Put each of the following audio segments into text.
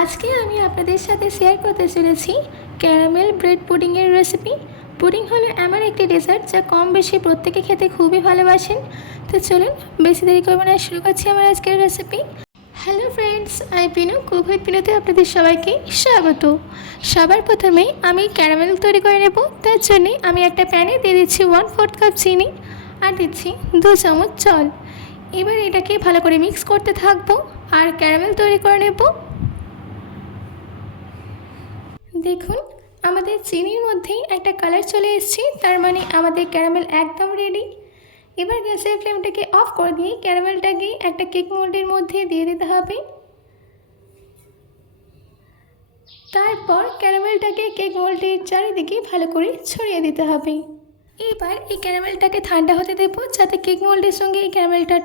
আজকে আমি আপনাদের সাথে শেয়ার করতে চলেছি ক্যারামেল ব্রেড পুডিংয়ের রেসিপি। পুডিং হলো এমন একটি ডেজার্ট যা কম বেশি প্রত্যেকে খেতে খুবই ভালোবাসেন। তো চলুন বেশি দেরি করব না, শুরু করছি আমার আজকের রেসিপি। হ্যালো ফ্রেন্ডস, আমি পিনু, কুক উইথ পিনুতে আপনাদের সবাইকে স্বাগত। সবার প্রথমেই আমি ক্যারামেল তৈরি করে নেব। তার জন্য আমি একটা প্যানে দিয়ে দিচ্ছি 1/4 কাপ চিনি আর দিচ্ছি 2 চামচ জল। এবার এটাকে ভালো করে মিক্স করতে থাকবো আর ক্যারামেল তৈরি করে নেব। দেখুন আমাদের চিনির মধ্যেই একটা কালার চলে এসেছে, তার মানে আমাদের ক্যারামেল একদম রেডি। এবার গ্যাসের ফ্লেমটাকে অফ করে দিয়ে ক্যারামেলটাকে একটা কেক মোল্ডের মধ্যে দিয়ে দিতে হবে। তারপর ক্যারামেলটাকে কেক মোল্ডের চারিদিকে ভালো করে ছড়িয়ে দিতে হবে। এবার এই ক্যারামেলটাকে ঠান্ডা হতে দেবো যাতে কেক মোল্ডের সঙ্গে এই ক্যারামেলটা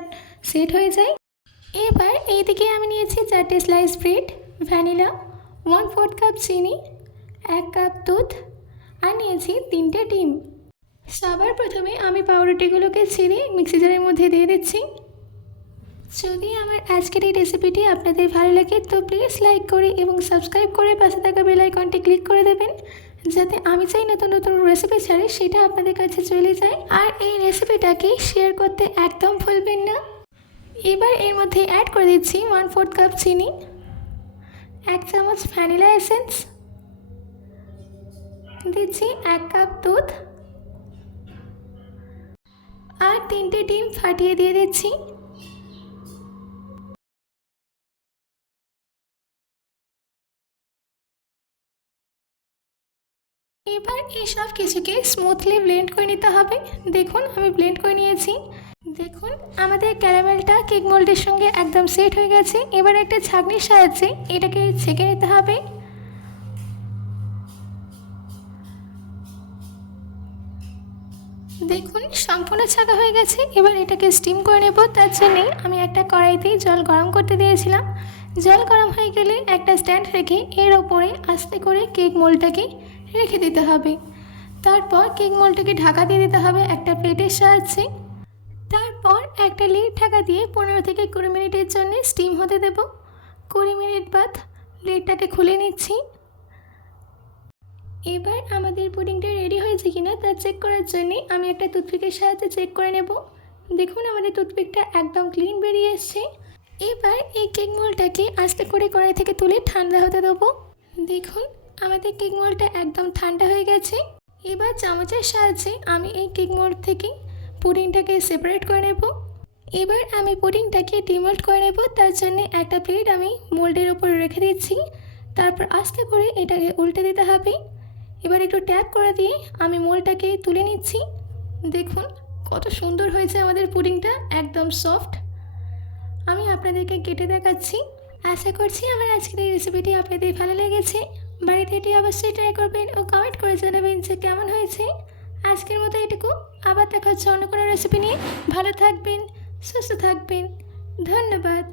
সেট হয়ে যায়। এবার এইদিকে আমি নিয়েছি 4টে স্লাইস ব্রেড, ভ্যানিলা, 1/4 কাপ চিনি, 1 কাপ দুধ আর নিয়েছি 3টে ডিম। সবার প্রথমে আমি পাউরুটিগুলোকে ছিঁড়ে মিক্সি জারের মধ্যে দিয়ে দিচ্ছি। যদি আমার আজকের এই রেসিপিটি আপনাদের ভালো লাগে তো প্লিজ লাইক করে এবং সাবস্ক্রাইব করে পাশে থাকা বেল আইকনটি ক্লিক করে দেবেন, যাতে আমি চাই নতুন নতুন রেসিপি ছাড়ি সেটা আপনাদের কাছে চলে যায়। আর এই রেসিপিটাকে শেয়ার করতে একদম ভুলবেন না। এবার এর মধ্যে অ্যাড করে দিচ্ছি 1/4 কাপ চিনি, 1 চামচ ভ্যানিলা এসেন্স, দিচ্ছি 1 কাপ দুধ আর 3টে ডিম ফাটিয়ে দিয়ে দিচ্ছি। এবার এই সব কিছুকে স্মুথলি ব্লেন্ড করে নিতে হবে। দেখুন আমি ব্লেন্ড করে নিয়েছি। দেখুন আমাদের ক্যারামেলটা কেক মোল্ডের সঙ্গে একদম সেট হয়ে গেছে। এবার একটা ছাঁকনির সাহায্যে এটাকে ছেঁকে নিতে হবে। দেখুন সম্পূর্ণ ছাঁকা হয়ে গেছে। এবার এটাকে স্টিম করে নেব। তার জন্যে আমি একটা কড়াইতেই জল গরম করতে দিয়েছিলাম। জল গরম হয়ে গেলে একটা স্ট্যান্ড রেখে এর ওপরে আস্তে করে কেক মোল্ডটাকে রেখে দিতে হবে। তারপর কেক মোল্ডটাকে ঢাকা দিয়ে দিতে হবে একটা প্লেটের সাহায্যে। তারপর একটা লিড ঢাকা দিয়ে 15 থেকে 20 মিনিটের জন্য স্টিম হতে দেব। 20 মিনিট বাদ লিডটাকে খুলে নিচ্ছি। এবার আমাদের পুডিংটা রেডি হয়েছে কিনা তা চেক করার জন্য আমি একটা টুথপিকের সাহায্যে চেক করে নেব। দেখুন আমাদের টুথপিকটা একদম ক্লিন বেরিয়ে এসছে। এবার এই কেক মোল্ডটাকে আস্তে করে কড়াই থেকে তুলে ঠান্ডা হতে দেবো। দেখুন আমাদের কেক মোল্ডটা একদম ঠান্ডা হয়ে গেছে। এবার চামচের সাহায্যে আমি এই কেক মোল্ড থেকে পুডিংটাকে সেপারেট করে নেব। এবার আমি পুডিংটাকে ডিমোল্ড করে নেব। তার জন্য একটা প্লেট আমি মোল্ডের ওপর রেখে দিচ্ছি। তারপর আস্তে করে এটাকে উল্টে দিতে হবে। এবার একটু ট্যাপ করে দিয়ে আমি মোল্ডটাকে তুলে নিচ্ছি। দেখুন কত সুন্দর হয়েছে আমাদের পুডিংটা, একদম সফট। আমি আপনাদেরকে কেটে দেখাচ্ছি। আশা করছি আমার আজকের এই রেসিপিটি আপনাদের ভালো লেগেছে। বাড়িতে এটি অবশ্যই ট্রাই করবেন ও কমেন্ট করে জানাবেন যে কেমন হয়েছে। আজকের মতো এটুকু, আবার দেখা হচ্ছে অন্য কোনো রেসিপি নিয়ে। ভালো থাকবেন, সুস্থ থাকবেন, ধন্যবাদ।